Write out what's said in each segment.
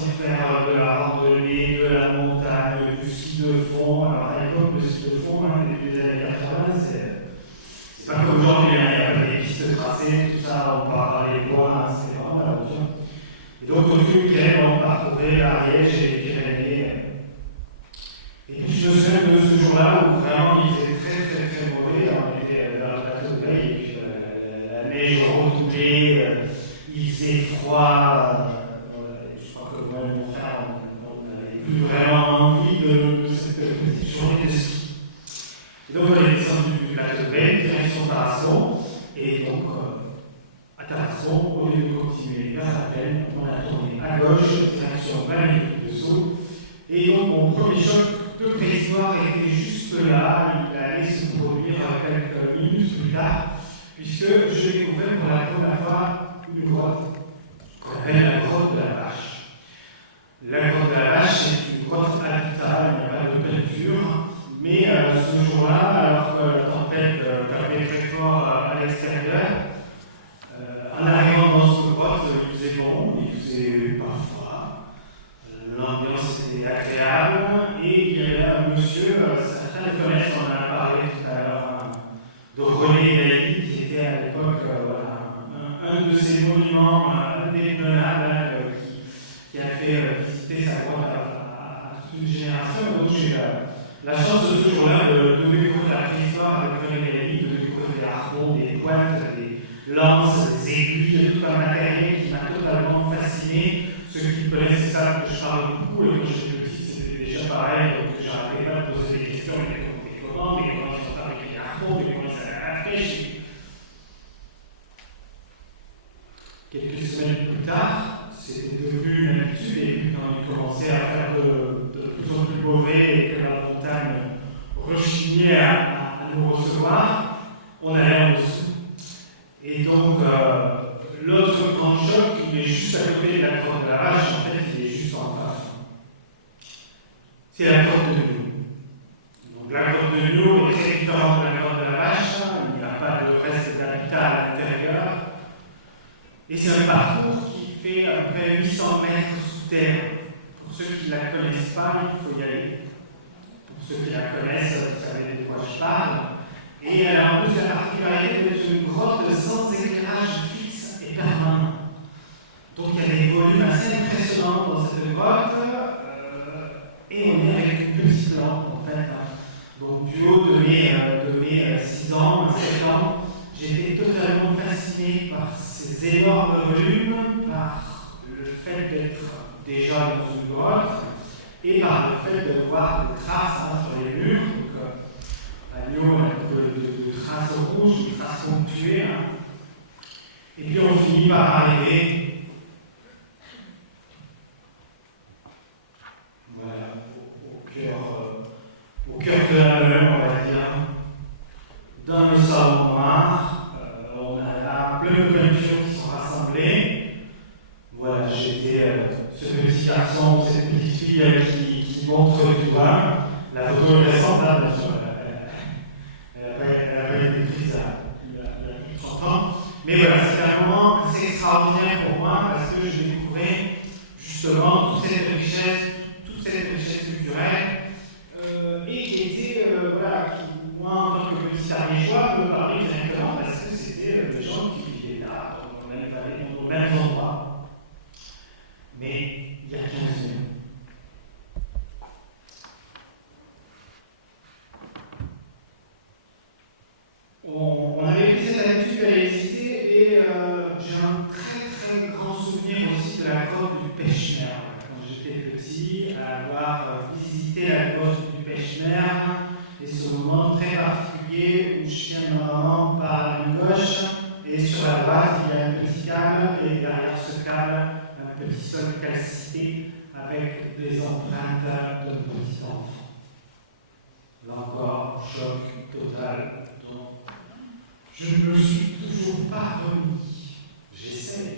sortir faire de la randonnée, de la montagne, du ski de fond. Alors à l'époque, le ski de fond, début des années 80, c'est pas comme aujourd'hui, il y a des pistes tracées, tout ça, on part dans les bois, c'est vraiment la voiture. Et donc au tout week-end, on parcourait Ariège et les Pyrénées. Et puis je me souviens de ce jour-là où vraiment il faisait très mauvais. On était dans le plateau de Veille, et puis la neige redoublait, il faisait froid. Je crois que moi et mon frère, on n'avait plus vraiment envie de cette petite journée de ski. Et donc on est descendu du plateau de Veille, direction Tarascon, et donc à Tarascon, au lieu de continuer vers la plaine, on a tourné à gauche, direction 20 minutes de saut. Et donc mon premier choc de préhistoire était juste là, il allait se produire quelques minutes plus tard, puisque je découvrais pour la première fois une grotte qu'on appelle la grotte de la Vache. La grotte de la Vache, c'est une grotte habitable, il n'y a pas de peinture, mais ce jour-là, alors que la tempête tapait très fort à l'extérieur, en arrivant dans cette grotte, il faisait bon, il faisait pas froid, l'ambiance était agréable, et il y avait un monsieur, certains le connaissent, on en a parlé tout à l'heure, de René Dailly, qui était à l'époque un de ces monuments indéboulonnables qui a fait visiter sa grotte à toute une génération. Donc j'ai la chance ce jour-là de découvrir la préhistoire avec René Dailly, de découvrir des harpons, des pointes, des lances, des aiguilles, tout un matériel qui m'a totalement fasciné. Ceux qui connaissent savent que je parle beaucoup, et quand j'étais petit, c'était déjà pareil, donc j'arrêtais pas de poser des questions, mais comment ils ont fabriqué les harpons, mais comment ils allaient à la pêche. Quelques semaines plus tard, c'était devenu une habitude, et puis quand il commençait à faire de plus en plus mauvais et que la montagne rechignait à nous recevoir, on allait en dessous. Et donc, l'autre grand choc, il est juste à côté de la grotte de la Vache, en fait, il est juste en face. C'est la grotte de New. Donc, la grotte de New est très différente de la grotte de la Vache, il n'y a pas de reste d'habitat à l'intérieur. Et c'est un parcours qui fait à peu près 800 mètres sous terre. Pour ceux qui ne la connaissent pas, il faut y aller. Pour ceux qui la connaissent, vous savez de quoi je parle. Et elle a en plus la particularité d'être une grotte sans éclairage fixe et permanent. Donc il y a des volumes assez impressionnants dans cette grotte, et on est avec une petite lampe en fait. Donc du haut de mes 6 ans, 7 ans, j'étais totalement fasciné par ces énormes volumes, par le fait d'être déjà dans une grotte, et par le fait de voir des traces sur les murs. Agneau, de traces rouges, de traces ponctuées. Et puis on finit par arriver au cœur de la meule, on va dire, dans le salon noir. On a là plein de peintures qui sont rassemblées. Voilà, j'étais ce petit garçon, cette petite fille qui montre du doigt. La photo est récente, là, bien sûr. Elle a pas été prise il y a plus de 30 ans. Mais voilà, c'était un moment assez extraordinaire pour moi parce que je découvrais justement toute cette richesse culturelle et qui était, voilà, qui, moi en tant que petit ariégeois, me parlait directement parce que c'était des gens qui vivaient là, dans le même endroit. Mais il y a 15 ans. On avait pris cette habitude d'aller visiter, et j'ai un très grand souvenir aussi de la grotte du Pêche-Merle. Quand j'étais petit, à avoir visité la grotte du Pêche-Merle, et ce moment très particulier où je tiens ma maman par la main gauche, et sur la droite il y a un petit câble, et derrière ce câble, un petit sol calcité avec des empreintes d'un petit enfant. Là encore, choc total. Je ne me suis toujours pas remis. J'essaie.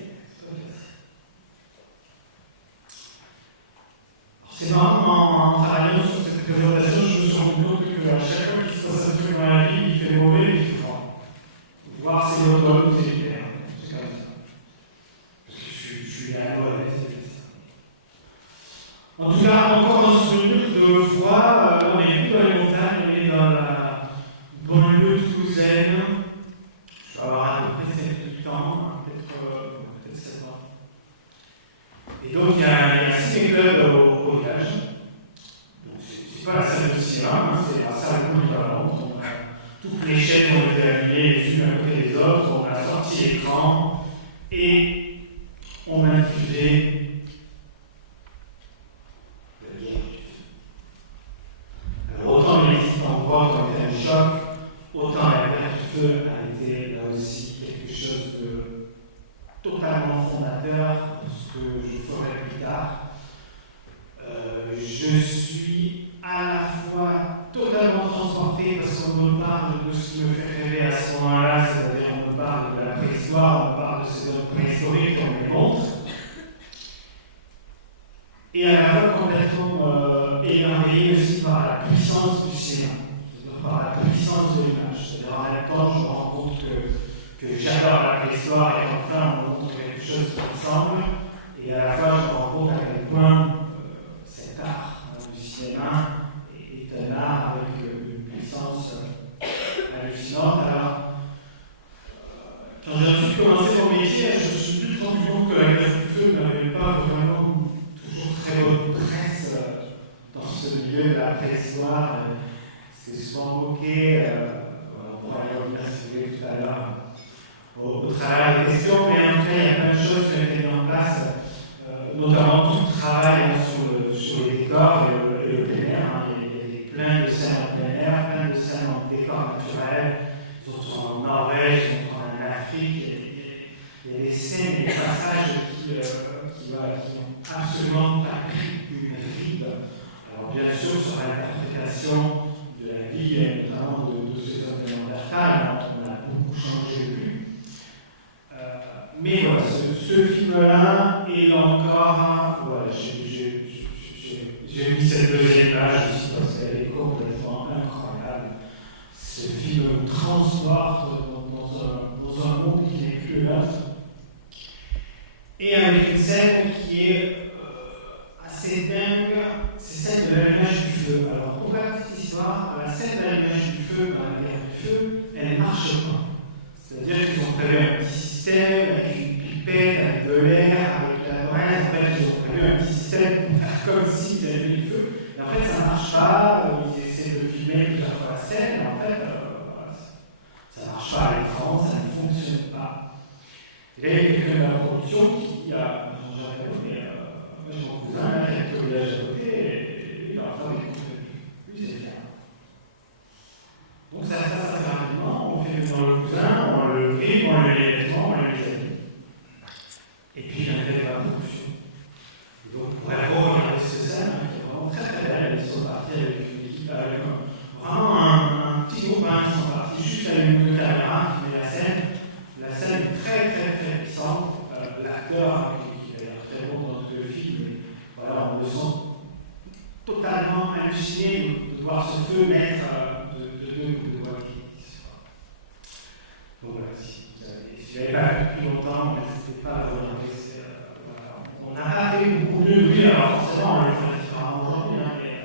C'est marrant, en travaillant sur cette présentation, je me suis rendu compte qu'à chaque fois qu'il se passe un truc dans la vie, il fait mauvais, il fait froid. Voir c'est l'automne, c'est l'hiver. C'est comme ça. Parce que je suis à l'ouest, c'est ça. En tout cas, encore un souvenir de fois, on n'est plus dans les montagnes, on est dans la banlieue toulousaine. Je vais avoir à peu près 7-8 ans, peut-être 7 ans. Et donc, il y a un ciné-club au village. Donc, c'est pas la salle de cinéma, c'est la salle polyvalente. Toutes les chaînes ont été alignées les unes à côté des autres, on a sorti l'écran et on a diffusé le lien du feu. Alors autant les existants grottes ont été un choc, autant la guerre du feu a été là aussi quelque chose de totalement fondateur pour ce que je ferai plus tard. Je suis à la fois totalement transporté parce qu'on me parle de ce qui me fait rêver à ce moment-là, c'est-à-dire on me parle de la préhistoire, on me parle de ces hommes préhistoriques qu'on me montre, et à la fois complètement émerveillé aussi par la puissance du cinéma, c'est-à-dire par la puissance de l'image. C'est-à-dire en même temps, je me rends compte que j'adore la préhistoire et qu'enfin on me montre quelque chose qui me semble, et à la fois je me rends compte à quel point cet art du cinéma est un art avec une puissance hallucinante. Alors, quand j'ai ensuite commencé mon métier, je me suis vite rendu compte que la guerre du feu n'avait pas vraiment toujours très bonne presse dans ce milieu de la préhistoire. C'est souvent moqué, on pourra y revenir si vous voulez tout à l'heure au travers des questions, mais en tout cas, il y a plein de choses qui ont été mises en place, notamment tout le travail sur les décors et le plein air. Il y a plein de scènes en plein air, plein de scènes en décor naturel, surtout en Norvège, surtout en Afrique. Il y a des scènes et des passages qui n'ont absolument pas pris une ride. Alors bien sûr, sur l'interprétation de la vie, et notamment de ces hommes de Néandertal, on a beaucoup changé depuis. Mais voilà, ce film-là, et là encore, voilà, j'ai mis cette deuxième page aussi parce qu'elle est complètement incroyable. Ce film nous transporte dans un monde qui n'est plus le nôtre. Et avec une scène qui est assez dingue, c'est celle de l'allumage du feu. Alors, pour la petite histoire, la scène de l'allumage du feu dans la guerre du feu, elle ne marche pas. C'est-à-dire qu'ils ont prévu un petit système avec une pipette, avec de l'air, avec la braise. En fait, ils ont prévu un petit système pour faire comme s'ils avaient mis le feu. Et en fait, ça ne marche pas. Ils essaient de filmer plusieurs fois la scène, mais en fait, ça ne marche pas à l'écran, ça ne fonctionne pas. Et là, il y a quelqu'un de la production qui a changé mais j'ai mon cousin qui a le village à côté, et il a enfin découvert. Lui, c'est faire. Donc ça se passe assez rapidement, on fait dans le cousin, on le grille, on le met les vêtements, on le met les habits. Et puis j'intègre la production. Et donc pour regarder cette scène, qui est vraiment très très belle, ils sont partis avec une équipe, avec vraiment un petit groupe, qui sont partis juste à une caméra qui met la scène. La scène est très très très puissante. L'acteur, qui a l'air très bon dans tout le film, mais voilà, on le sent totalement halluciné de voir ce feu mettre de deux coups de bois qui se font. Donc voilà, si vous n'avez pas vu depuis longtemps, n'hésitez pas à regarder. Voilà. On n'a pas fait beaucoup mieux de lui, alors forcément on les fait différemment aujourd'hui, mais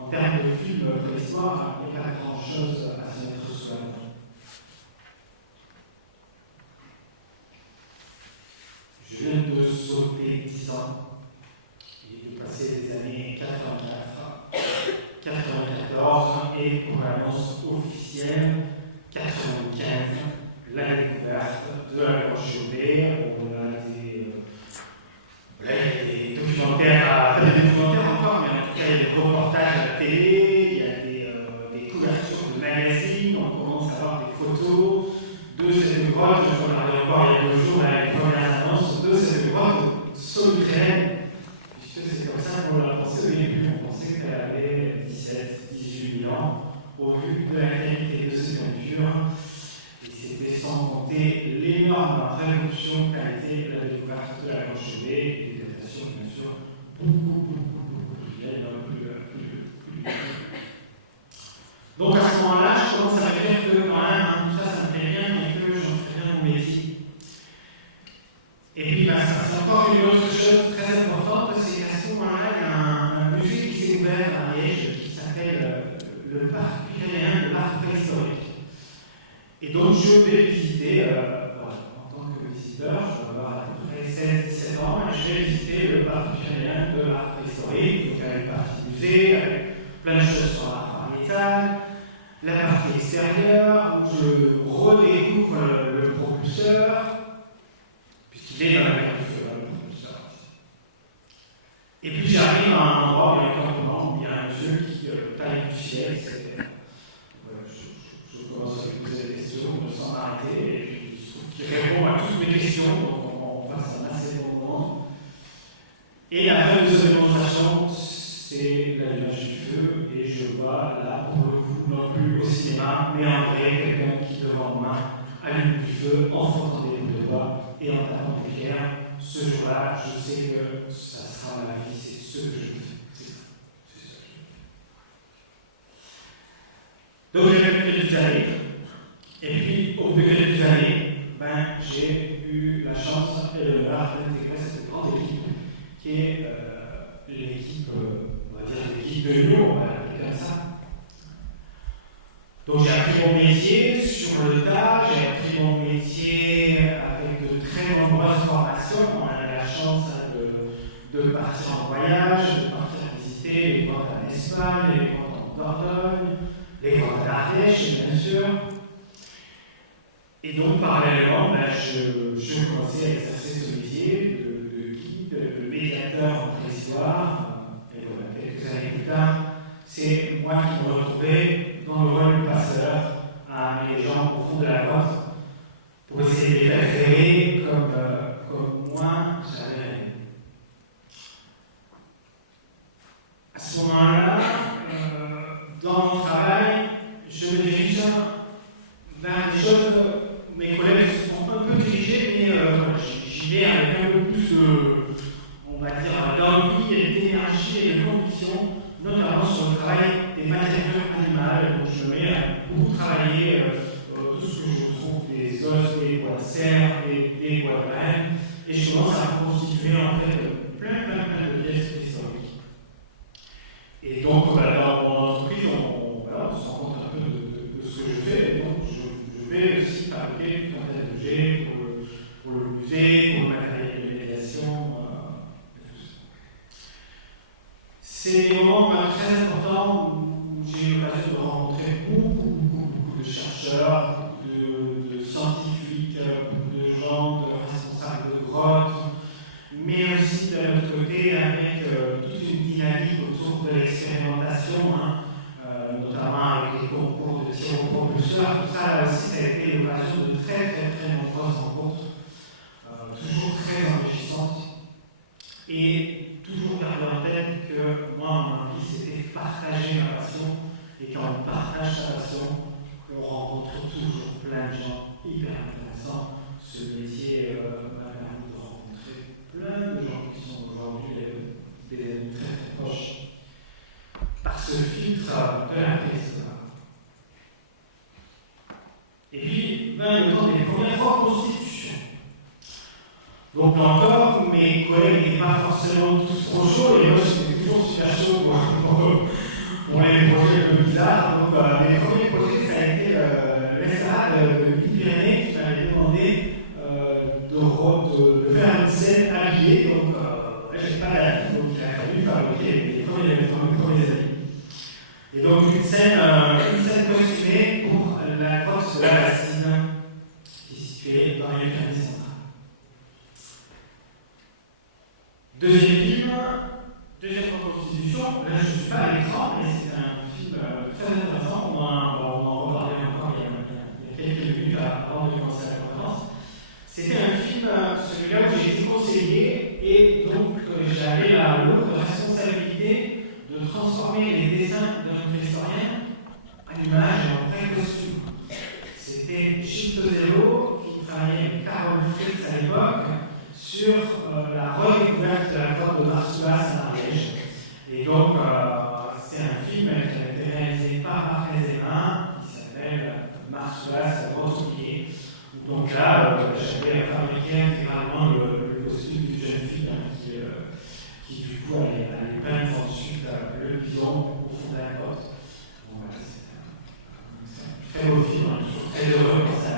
en termes de film préhistoire, il n'y a pas grand chose à se mettre sous la main. Je viens de sauter 10 ans et de passer les années 94 et pour l'annonce officielle 95, la découverte de la Roche-Chauvet. On a des documentaires, pas des documentaires encore, mais en tout cas il y a des reportages à la télé, il y a des couvertures de magazines, on commence à avoir des photos de cette grotte. Je regardais encore il y a 2 jours à les premières annonces de cette grotte solitaire, puisque c'est comme ça qu'on l'a pensé au début. On pensait qu'elle avait 17-18 000 ans au vu de la qualité de ses peintures, et c'était sans compter l'énorme révolution qu'a été la découverte de la Roche-Chauvet et des datations bien sûr beaucoup plus vieilles, plus je vais visiter, en tant que visiteur, je vais avoir à peu près 16-17 ans, et je vais visiter le parc pyrénéen de l'art préhistorique, donc avec une partie musée, avec plein de choses sur l'art pariétal, la partie extérieure, où je redécouvre le propulseur, puisqu'il est dans la carte du feu, le propulseur. Et puis j'arrive à un endroit, bien campement, où il y a un monsieur qui taille du ciel. Je commence à lui poser des questions, sans m'arrêter, et puis je trouve qu'il répond à toutes mes questions, donc on passe un assez bon moment. Et la fin de cette démonstration, c'est l'allumage du feu, et je vois là, pour le coup, non plus au cinéma, mais en vrai, quelqu'un qui devant moi allume du feu en frottant des bouts de bois et en tapant des pierres. Ce jour-là, je sais que ça sera ma vie, c'est ce que je fais. C'est ça. C'est ça que je fais. Donc j'ai fait quelques années, et puis au bout de quelques années, j'ai eu la chance et l'honneur d'intégrer cette grande équipe qui est l'équipe, on va dire l'équipe de Lyon, on va l'appeler comme ça. Donc j'ai appris mon métier sur le tas, j'ai appris mon métier avec de très nombreuses formations. On a la chance de partir en voyage, de partir visiter les grottes en Espagne, les grottes en Dordogne, les grottes d'Ardèche, bien sûr. Et donc parallèlement, je commençais à exercer ce métier de guide, de médiateur en préhistoire. Et voilà, quelques années plus tard, c'est moi qui me retrouvais dans le rôle de passeur à amener les gens au fond de la grotte pour essayer de les faire rêver comme moi j'avais rêvé. À ce moment-là, dans mon travail, je me dirige vers des choses où mes collègues se sont un peu dirigés, mais j'y vais avec un peu plus, on va dire, d'envie et d'énergie et de conviction, notamment sur le travail des matériaux animaux. Donc je mets beaucoup travailler tout ce que je trouve, des os, des bois de cerf, des bois de renne, et je commence à reconstituer en fait plein de pièces historiques. Et donc dans mon entreprise, on se rend compte un peu de ce que je fais, et donc je vais aussi fabriquer tout un tas d'objets pour le musée, pour le matériel de médiation, et tout ça. C'est des moments très importants où j'ai eu l'occasion de rencontrer beaucoup de chercheurs, de scientifiques, de gens, de responsables de grottes, mais aussi de l'autre côté avec toute une dynamique autour de l'expérimentation, notamment avec les concours de tir au propulseur. Tout ça, là aussi, ça a été l'occasion de très nombreuses rencontres, toujours très enrichissantes, et toujours garder en tête que moi, mon envie, c'était partager ma passion, et quand on partage sa passion, on rencontre toujours plein de gens hyper intéressants. Ce métier m'a permis de rencontrer plein de gens qui sont aujourd'hui des amis très proches par ce filtre de la préhistoire. Et puis, le temps des premières fois constitutions. Donc là encore, mes collègues n'étaient pas forcément tous trop chauds, et moi j'étais toujours super chaud pour les projets un peu bizarres. Donc mes premiers projets, ça a été l'estrade de Midi-Pyrénées qui m'avait demandé de faire une scène habillée. Donc j'ai pas d'avis, donc il a fallu fabriquer les premiers amis. Et donc une scène costumée pour la grotte de la Racine, qui est située dans les Pyrénées centrales. Deuxième reconstitution, là je ne suis pas à l'écran, mais c'est un film très intéressant, on en reparlait encore il y a quelques minutes avant de commencer la conférence. C'était un film, celui-là où j'ai été conseiller, et donc j'avais la lourde responsabilité de transformer les dessins d'un historien en images et en vrai costume. C'était Gilles Tosello qui travaillait avec Carole Fritz à l'époque sur la redécouverte de la grotte de Marsoulas en Ariège. Et donc, c'est un film qui a été réalisé par Marc Lézémin, qui s'appelle Marsoulas, la grotte oubliée. Donc là, j'avais fabriqué intégralement le costume d'une jeune fille qui du coup allait peindre ensuite le bison au fond de la grotte. Bon, voilà, c'est un très beau film, on est toujours très heureux quand ça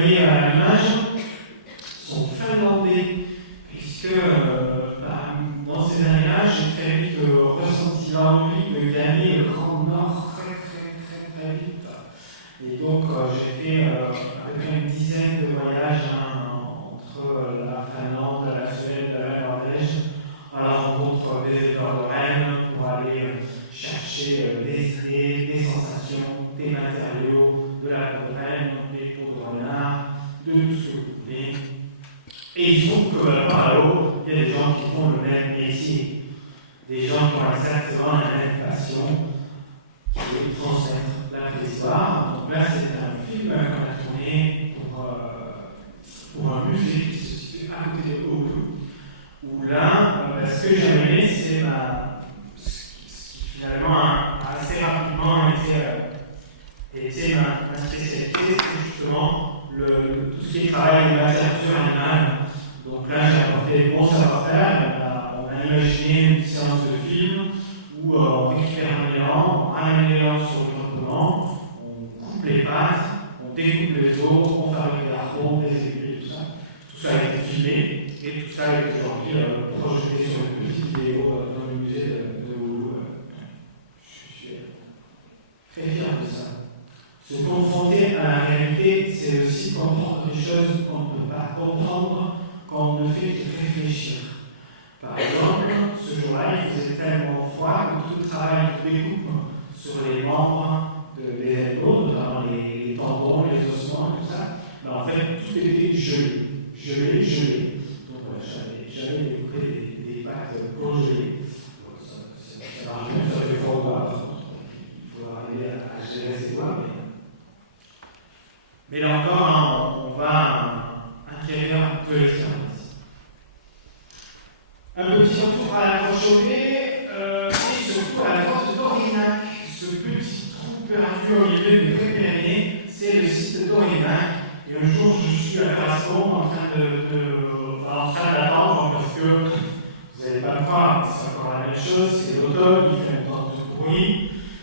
voyez à l'image sont finlandais, puisque dans ces années-là, j'ai très vite ressenti l'envie de gagner le Grand Nord très vite. Et donc j'ai fait à peu près une dizaine de voyages entre la Finlande, la Suède, la Norvège, à la rencontre des éleveurs de rennes pour aller chercher des idées, des sensations, des matériaux, de la peau de renne, des peaux de renard, de tout ce que vous voulez. Et il se trouve que par là-haut, il y a des gens qui font le même métier, des gens qui ont exactement la même passion, qui veulent transmettre la préhistoire. Donc là, c'est un film qu'on a tourné pour un musée qui se situe à côté de Oulu, où là, ce que j'ai aimé, c'est ce qui finalement assez rapidement était ma spécialité, c'est justement tout ce qui est travail de littérature animale. Donc là, j'ai apporté mon savoir-faire. On a imaginé une séance de film où on récupère un élan, on ramène l'élan sur le campement, on coupe les pattes, on découpe les os, on fabrique des harpons, des aiguilles, tout ça. Tout ça a été filmé et tout ça est aujourd'hui projeté sur une petite vidéo dans le musée de Oulu. Je suis très fier de ça. Se confronter à la réalité, c'est aussi comprendre des choses qu'on ne peut pas comprendre quand on ne fait que réfléchir. Par exemple, ce jour-là, il faisait tellement froid que tout le travail de découpe sur les membres des animaux, notamment les tendons, les ossements et tout ça, en fait, tout était gelé. Donc voilà, j'avais découpé des pattes congelées. Ça marche bien, ça fait froid par contre. Il faut arriver à gérer ses doigts. Mais là encore, on va acquérir un peu l'expérience. Un petit retour à la Grosse-Chauvet et surtout à la grotte d'Aurignac. Ce petit trou perdu au milieu du Pré-Pyrénées, c'est le site d'Aurignac. Et un jour, je suis à Carascon en train d'attendre parce que vous n'allez pas me croire, c'est encore la même chose, c'est l'automne, il fait un temps de bruit,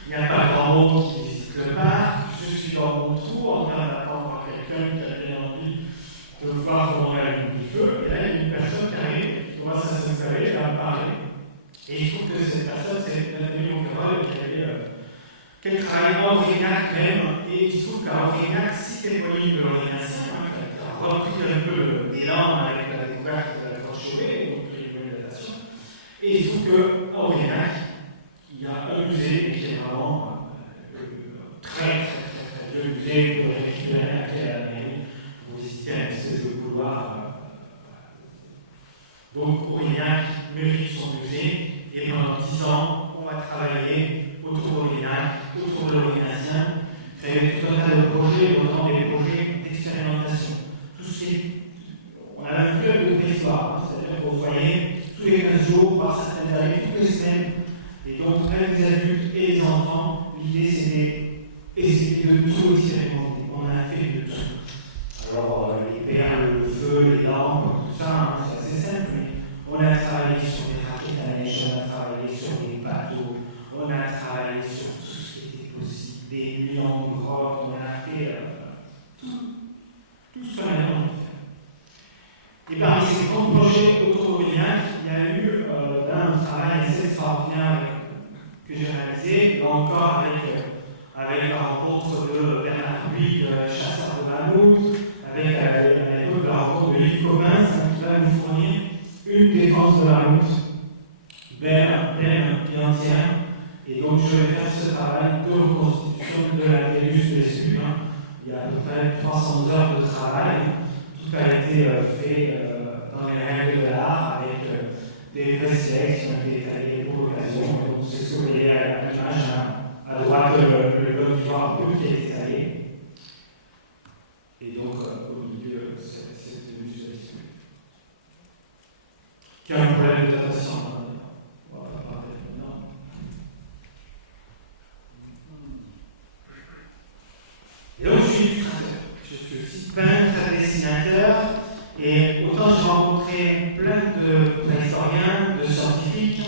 il n'y a pas grand monde qui visite le parc, je suis dans mon trou en train d'attendre quelqu'un qui a bien envie de voir comment on allume du feu, et là il y a une personne qui arrive, qui commence à s'installer, à me parler, et il trouve que cette personne, c'est Nathalie Moncarol, qu'elle travaille à Aurignac même, et il se trouve qu'à Aurignac, si témoigne de l'Aurignacien, qui a repris un peu l'élan avec la découverte de la Grosse-Chauvet, donc l'évaluation, et il se trouve qu'à Aurignac, il y a un musée qui est vraiment très vieux musée pour récupérer à la mairie, pour visiter un espèce de couloir. Donc Aurignac mérite son musée, et pendant 10 ans, on va travailler autour d'Aurignac, autour de l'Aurignacien, créer tout un tas de projets, notamment des projets d'expérimentation. On a un club de préhistoire, c'est-à-dire qu'on voyait tous les 15 jours, voire certaines années, toutes les semaines. Et donc, avec les adultes et les enfants, l'idée c'était essayer de tout expérimenter. On a fait de tout. Alors, les perles, le feu, les lampes, tout ça, c'est assez simple. Mais on a travaillé sur des raquettes à neige, on a travaillé sur des bateaux, on a travaillé sur tout ce qui était possible, des nuits en grotte, on a fait tout ce qu'on a envie de faire. Et parmi ces grands projets autour d'Aurignac, il y a eu un travail assez extraordinaire que j'ai réalisé, là encore avec la rencontre de Bernard Puig, chasseur de mammouth, avec à l'époque la rencontre de Yves Coppens, qui va nous fournir une défense de mammouth pleine et entière. Et donc je vais faire ce travail de reconstitution de la Vénus de l'Escule. Il y a à peu près 300 heures de travail. Tout a été fait dans les règles de l'art avec des vrais silex qui ont été étalés pour l'occasion. Donc c'est ce que vous voyez à l'image à droite, le bloc d'ivoire bleu qui est étalé. Et donc au milieu, cette Vénus de l'Escule. Qui a un problème de datation. On va pas parler maintenant. Et donc je suis illustrateur. Je suis aussi peintre, dessinateur, et autant j'ai rencontré plein de préhistoriens, de scientifiques,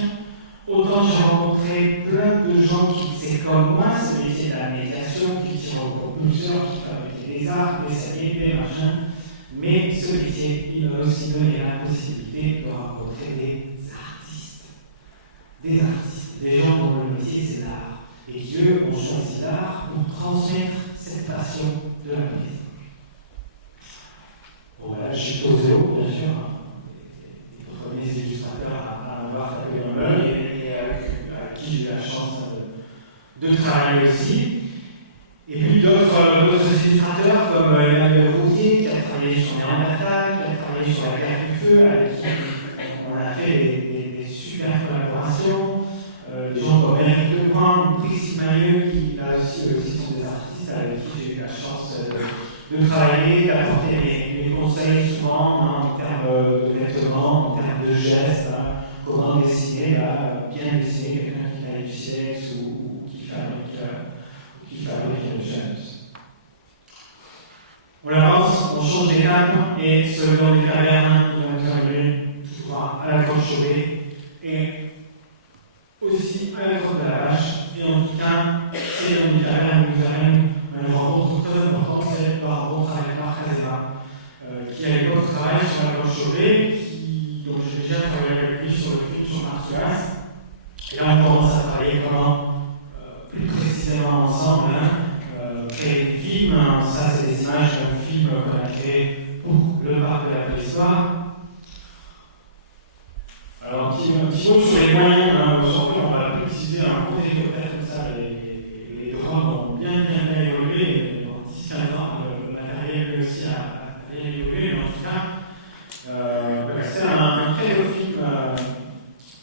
autant j'ai rencontré plein de gens qui faisaient comme moi, ce métier de la médiation, qui tirent au propulseur, qui fabriquaient des arts, des saillies, des machins. Mais ce métier, il m'a aussi donné la possibilité de rencontrer des artistes, des gens dont le métier c'est l'art, et qui eux ont choisi l'art pour transmettre cette passion de la poésie. Bon, voilà, je suis posé haut, bien sûr, les premiers illustrateurs à m'avoir tapé dans l'œil et avec qui j'ai eu la chance de travailler aussi. Et puis d'autres illustrateurs comme Emmanuel Roudier, qui a travaillé sur Néandertal, qui a travaillé sur la Guerre du Feu, avec qui on a fait des super collaborations. Des gens comme Eric Lebrun, Brice Mailleux, qui là aussi sont des artistes avec qui j'ai eu la chance de travailler, d'apporter mes conseils souvent en termes de vêtements, en termes de gestes, comment dessiner, bien dessiner quelqu'un qui a du sexe ou qui fabrique une chaise. On avance, on change des câbles et ce dans les cavernes qui vont intervenir toujours à la Grande Chauvet et aussi à la Grotte de la Vache. Et en tout cas, c'est dans les cavernes où nous avons une rencontre très importante, c'est la rencontre avec Marc Azema, qui à l'époque travaille sur la Grande Chauvet, dont j'ai déjà travaillé avec lui sur le film sur Martial. Et là, on commence à travailler vraiment plus précisément ensemble, créer des films. Ça, c'est des images d'un film qu'on a créé pour le parc de la préhistoire. Alors, un petit mot sur les moyens. Aujourd'hui, on va plus utiliser un gros hélicoptère comme ça. Les drones ont bien évolué. Dans 10-15 ans, le matériel lui aussi a bien évolué. Mais en tout cas, c'est un très beau film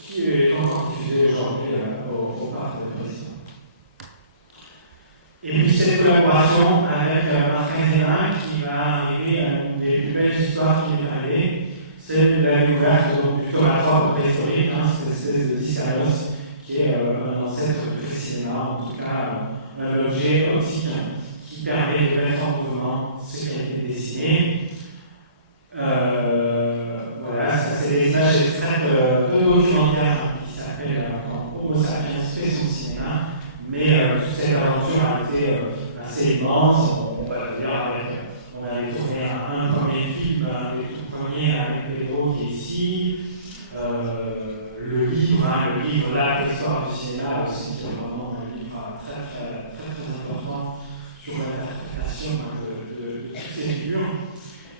qui est encore diffusé aujourd'hui au parc de la préhistoire. Et puis cette collaboration avec Marc Azema qui va arriver à une des plus belles histoires qui est arrivée, c'est la découverte du coratoire préhistorique, cette espèce de Discarios qui est un ancêtre du cinéma, en tout cas un objet optique qui permet de mettre en mouvement ce qui a été dessiné. Voilà, ça c'est des images extraites de documentaires qui s'appellent Quand Homo sapiens fait son cinéma. Mais toute cette aventure a été assez immense. On va le dire on avait tourné un premier film, un des tout premiers avec Pedro qui est ici. Le livre là, l'histoire du cinéma aussi, qui est vraiment un livre très important sur l'interprétation de toutes ces figures.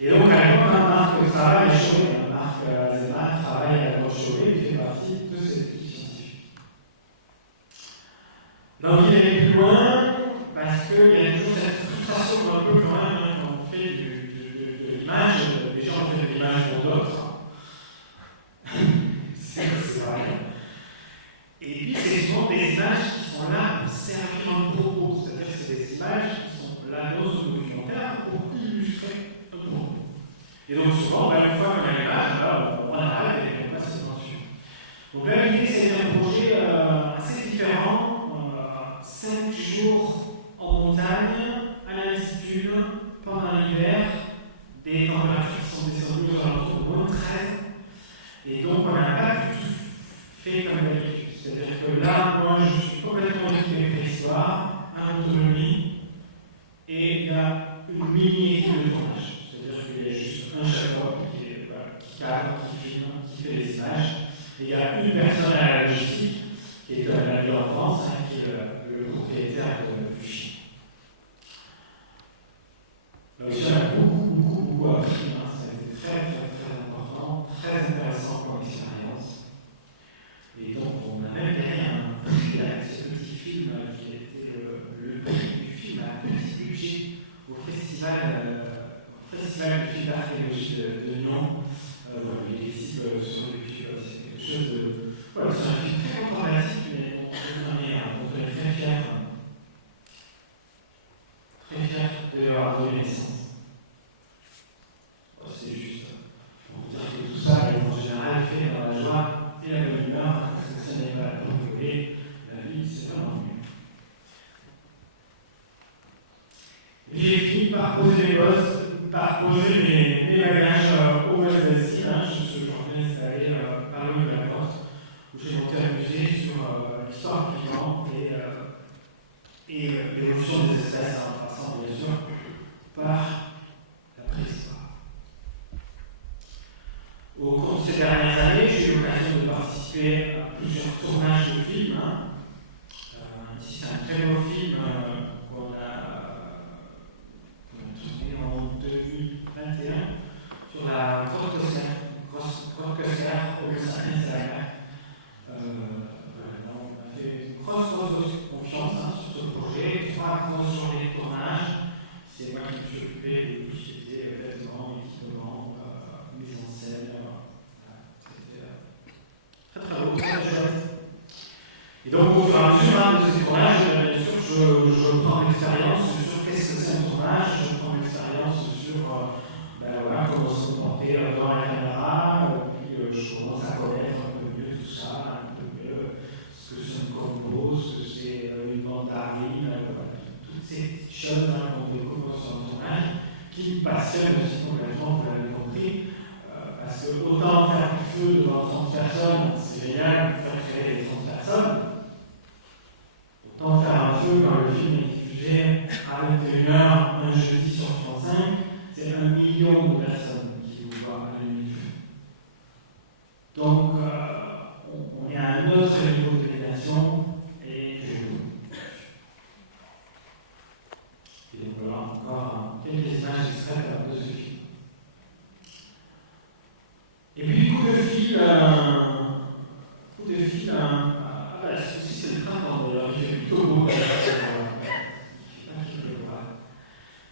Et donc à l'époque, Marc travaille à Chauvet, Marc Azema travaille à la Chauvet, il fait partie de cette équipe scientifique. L'envie d'aller plus loin, parce qu'il y a toujours cette frustration un peu quand même quand on fait de l'image. Déjà on fait de l'image pour d'autres. c'est vrai. Et puis c'est souvent des images qui sont là pour servir un propos. C'est-à-dire que c'est des images qui sont là dans un documentaire pour illustrer un propos. Et donc souvent, une fois qu'on a l'image, on arrête et on passe dessus. Donc là, l'idée c'est un projet assez différent. 5 jours en montagne, à l'altitude, pendant l'hiver, des températures qui sont descendues aux alentours de moins 13. Et donc, on n'a pas du tout fait comme d'habitude. C'est-à-dire que là, moi, je suis complètement occupé préhistoire, en autonomie, et il y a une mini-équipe de tournage. C'est-à-dire qu'il y a juste un chef-op qui cadre, qui filme, qui fait les images. Et il y a une personne à la logistique, qui est un ami d'enfance, qui est le propriétaire du chien. Donc, il y a beaucoup appris. Ça a été très important, très intéressant comme expérience. Et donc, on a même gagné un prix avec ce petit film qui était le prix du film à petit budget au festival du film d'archéologie de Nyon. Il existe sur YouTube, c'est quelque chose de. Voilà, c'est un film très contemplatif, mais on est très fiers de leur donner naissance. C'est juste pour dire que tout ça est en général fait dans la joie et la bonne humeur, parce que ce n'est pas la bonne la vie, c'est vraiment mieux. J'ai fini par poser les bosses, par poser mes bagages au West d'Alcy. J'en viens installé par le haut de la porte, où j'ai monté un musée sur l'histoire du vivant et l'évolution des espèces, en passant bien sûr par moi qui me suis occupé de tout ce qui était vêtements, équipements, mise en scène. C'était très très beau, très chouette. Et donc au fur et à mesure de ces tournages, bien sûr, je prends l'expérience sur qu'est-ce que c'est un tournage, je prends l'expérience sur voilà, comment se comporter devant la caméra, puis je commence à connaître un peu mieux tout ça, un peu mieux ce que c'est une compo, ce que c'est une bande d'argile, toutes ces petites choses qu'on découvre sur un tournage, qui me passionnent aussi complètement, vous l'avez compris, parce que autant faire du feu devant 30 personnes, c'est génial, faire créer les 30 personnes, autant faire un feu quand le film est diffusé à 21h un jeudi sur France 5, c'est 1 million de personnes qui vous voient à l'ennemi du feu. Donc, on est à un autre niveau de médiation et je joue. Et donc voilà encore quelques images extraites de ce film. Et puis, coup de fil, ceci c'est le printemps d'ailleurs, il fait plutôt beau.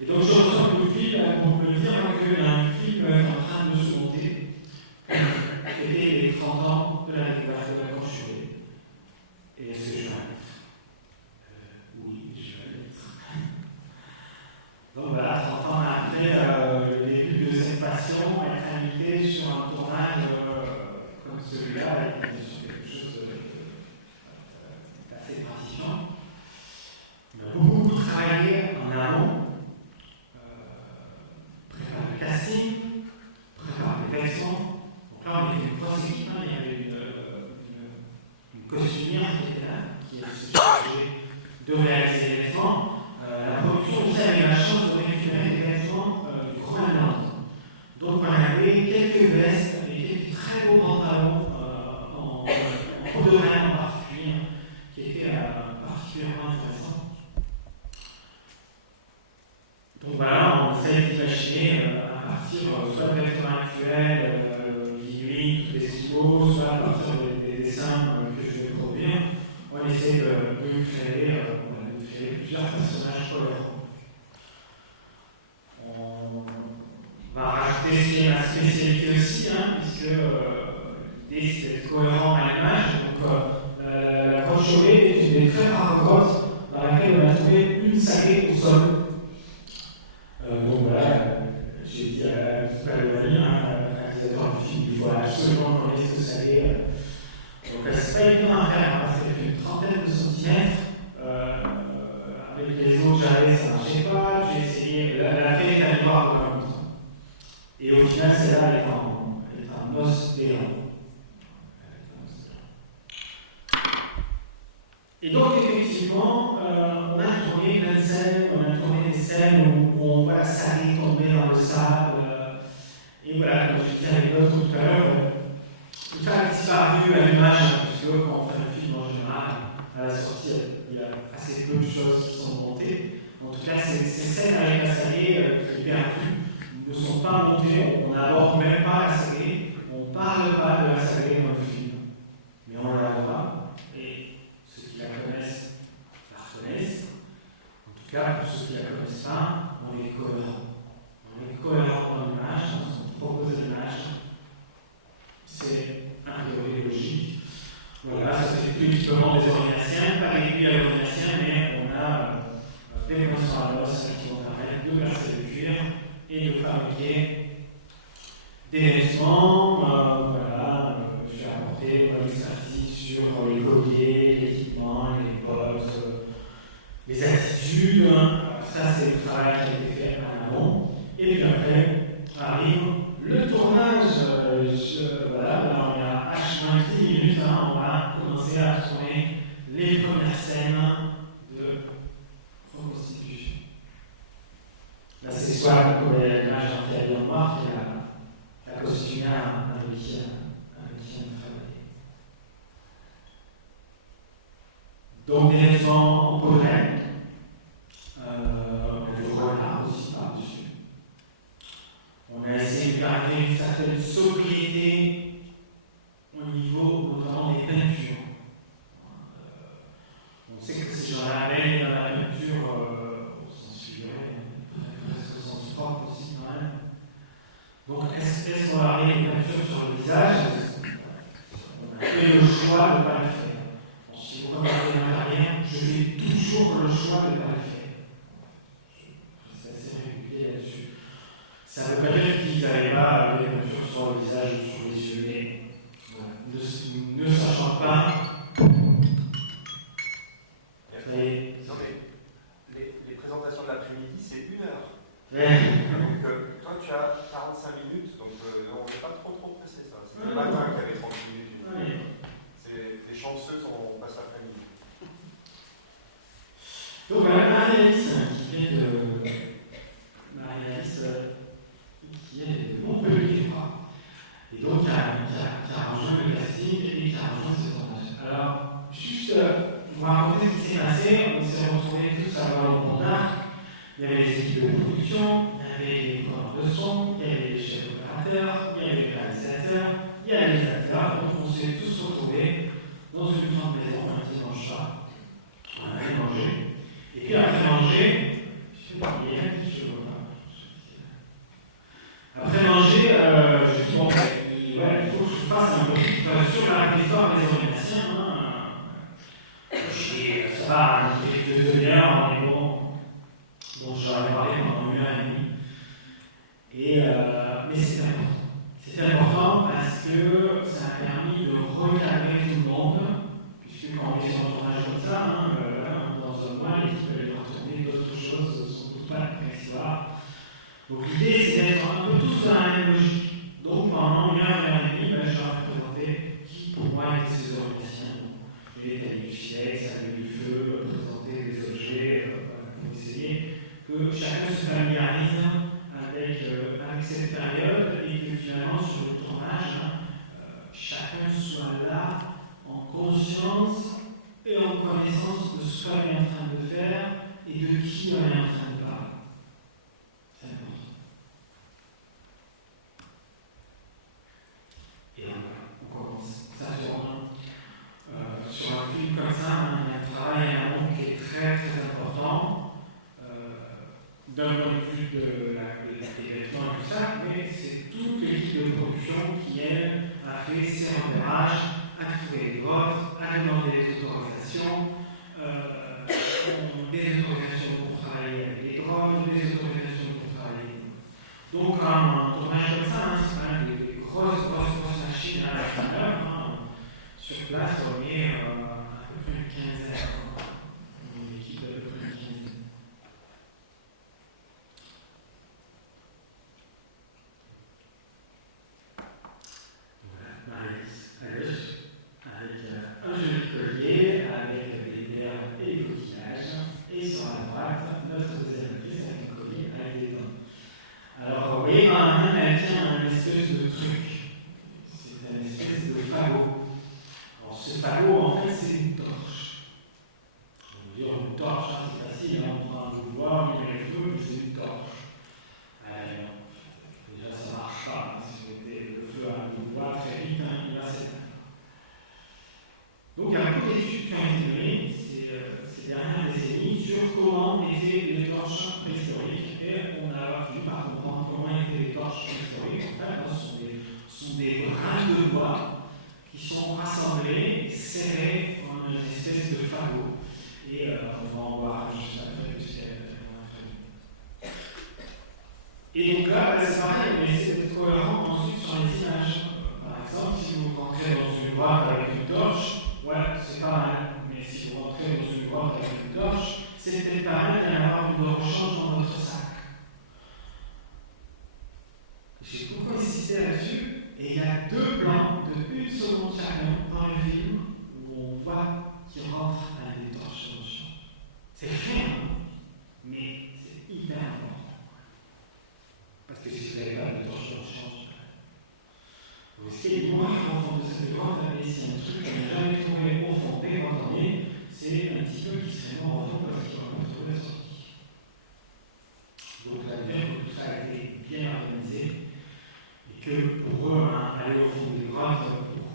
Et donc je reçois un coup de fil pour me dire qu'un film est en train de se monter, fêter les 30 ans de la découverte de la Corchurée. Et est-ce que je vais être oui, je vais être. Donc voilà, 30 ans après le début de cette passion, être invité sur un tournage comme celui-là, est bien sûr quelque chose d'assez gratifiant. On a beaucoup travaillé en amont. Prépare le casting, prépare les vêtements. Donc là, on était 3 équipes. Il y avait une costumière qui était là, qui s'est chargée de réaliser les vêtements. La production aussi avait la chance de récupérer les vêtements du Groenland. Donc on avait quelques vestes et quelques très beaux pantalons en peau de reine en particulier, qui étaient particulièrement intéressants. Donc voilà, on essaie d'imaginer à partir soit de vêtements actuels, Inuits, des Esquimaux, soit à partir des dessins que je vais produire, on essaie de créer plusieurs personnages cohérents. On va rajouter ce qui est ma spécialité aussi, puisque l'idée c'est d'être cohérent à l'image. Donc la Corchurée est une des très rares grottes dans laquelle on a trouvé une saguée au sol. Donc voilà, j'ai dit à Valérie, réalisateur du film, il faut absolument qu'on ait ce salé. Donc c'est pas évident à faire parce qu'elle fait une trentaine de centimètres. Avec les autres j'avais, ça ne marchait pas. J'ai essayé, la fée est allée voir de la montre. Et au final, celle-là, elle est en os d'élan. Et donc, effectivement, on a tourné plein de scènes, on a tourné des scènes où on voit la salée tomber dans le sable. Et voilà, comme je disais avec l'autre tout à l'heure, tout ça a disparu à l'image, parce que quand on fait un film en général, à la sortie, il y a assez peu de choses qui sont montées. En tout cas, ces scènes avec la salée qui est perdue ne sont pas montées, on n'aborde même pas la salée, on ne parle pas de la salée dans le film, mais on la voit. Et ceux qui la connaissent la reconnaissent. En tout cas, pour ceux qui ne la connaissent pas, on est cohérent. On est cohérent dans l'image, dans ce qu'on propose à l'image. C'est un priori logique. Voilà, ça c'est l'équipement des Aurignaciens, pas l'aiguille à l'Aurignacien, mais on a des poinçons à l'os qui vont permettre de percer le cuir et de fabriquer des vêtements. Voilà, j'ai apporté mon expertise sur les colliers, l'équipement, les potes, les attitudes. Ça, c'est le travail qui a été fait en amont. Et puis après, arrive le tournage. Voilà, on est à H-10 minutes. On va commencer à tourner les premières scènes de reconstitution. Là, c'est soit l'image d'Anthony en noir qui est la costumière avec qui on travaille. Donc, des vêtements en peau de reine. Le renard aussi par-dessus. On a essayé de garder une certaine sobriété au niveau notamment des peintures. On sait que ces gens-là baignent dans la peinture au sens figuré, presque qu'est-ce qu'on leur met une peinture sur le visage? On a fait le choix de ne pas le faire. Bon, si vous regardez ma carrière, je fais toujours le choix de ne pas le faire. C'est assez régulier là-dessus. Ça ne veut pas dire qu'ils n'avaient pas des peintures sur le visage ou sur les yeux, mais voilà. Ne sachant pas. Non, mais les présentations de l'après-midi, c'est 1 heure. Ouais. Donc, toi, tu as 45 minutes, donc on n'est pas trop pressé, ça. C'était le matin qu'il y avait 30 minutes. Ouais. Les chanceux, on passe l'après-midi. Donc, voilà, Marie-Alice, qui vient de. Marie-Alice, qui est de Montpellier, je crois. Et donc, qui a rejoint le casting et qui a rejoint ce tournage. Alors, juste. Pour raconter ce qui s'est passé, on s'est retrouvés tous à voir le contact. Il y avait les équipes de production, il y avait les preneurs de son, il y avait les chefs opérateurs, il y avait les réalisateurs, il y avait les acteurs. Donc on s'est tous retrouvés dans une grande maison un dimanche soir. On allait manger. Et puis après manger, je sais pas, il y a un petit cheveu là. Après manger, je dis bon, il faut que je fasse un peu sur la histoire des organisations. Ça va, un truc de 2 heures, mais bon, dont j'en ai parlé pendant 1 heure et demie. Mais c'est important. C'est important parce que ça a permis de recadrer tout le monde, puisque quand on est sur un tournage comme ça, dans un mois, l'équipe va retourner, d'autres choses sont toutes pas la histoire. Donc l'idée, c'est d'être un peu tous dans la même logique. Donc pendant 1 heure et demie, je leur ai présenté qui pour moi étaient ces organisations. Les techniques du silex, avec du feu, présenter des objets, pour essayer que chacun se familiarise avec cette période et que finalement sur le tournage, chacun soit là en conscience et en connaissance de ce qu'on est en train de faire et de qui on est en train de parler. C'est important. Et on commence. Ça tourne. Sur un film comme ça, il y a un travail en amont qui est très important, d'un point de vue de l'intégration et tout ça, mais c'est toute l'équipe de production qui, elle, a fait ses repérages, a trouvé les votes, a demandé des autorisations pour travailler avec les drones, des autorisations pour travailler. Donc, un tournage comme ça, c'est quand même des grosses machines à l'extérieur. Sur place, on est à peu près une quinzaine. Une équipe d'à peu près une quinzaine. Voilà, Marie-Alice à gauche, avec un joli collier, avec des perles et des coquillages. Et sur la droite, notre deuxième actrice avec un collier avec des dents. Alors, vous voyez, dans la main, elle tient un espèce de truc. C'est un espèce de fagot. Alors, ce fagot, en fait, c'est une torche. On va dire une torche, c'est facile, on prend un boudoir, on met le feu, mais c'est une torche. Déjà, ça ne marche pas. Si vous mettez le feu à un boudoir, très vite, il va s'éteindre. Donc, il y a beaucoup d'études qui ont été menées ces dernières décennies sur comment étaient les torches préhistoriques. Et on a fini par comprendre comment étaient les torches préhistoriques. En fait, ce sont des brins de bois qui sont rassemblés, serrés en une espèce de fagot. Et on va en voir juste après, et donc là, c'est pareil, on essaie d'être cohérent ensuite sur les images. Par exemple, si vous rentrez dans une grotte avec une torche, ouais, c'est pas mal. Mais si vous rentrez dans une grotte avec une torche, c'est peut-être pas mal d'y avoir une rechange dans votre sac. J'ai beaucoup insisté là-dessus, et il y a 2 plans de 1 seconde chacun dans le film où on voit qu'il rentre avec des torches dans le champ. C'est rien, mais c'est hyper important. Parce que si vous n'avez pas de torche dans le champ, vous risquez de mourir au fond de cette grotte, et c'est un truc qu'on n'a jamais trouvé au fond des grottes, c'est un petit peu qui serait mort au fond parce qu'il va pas trouver la sortie. Donc la bien que tout ça a été bien organisé. Et que pour eux, aller au fond des grottes pour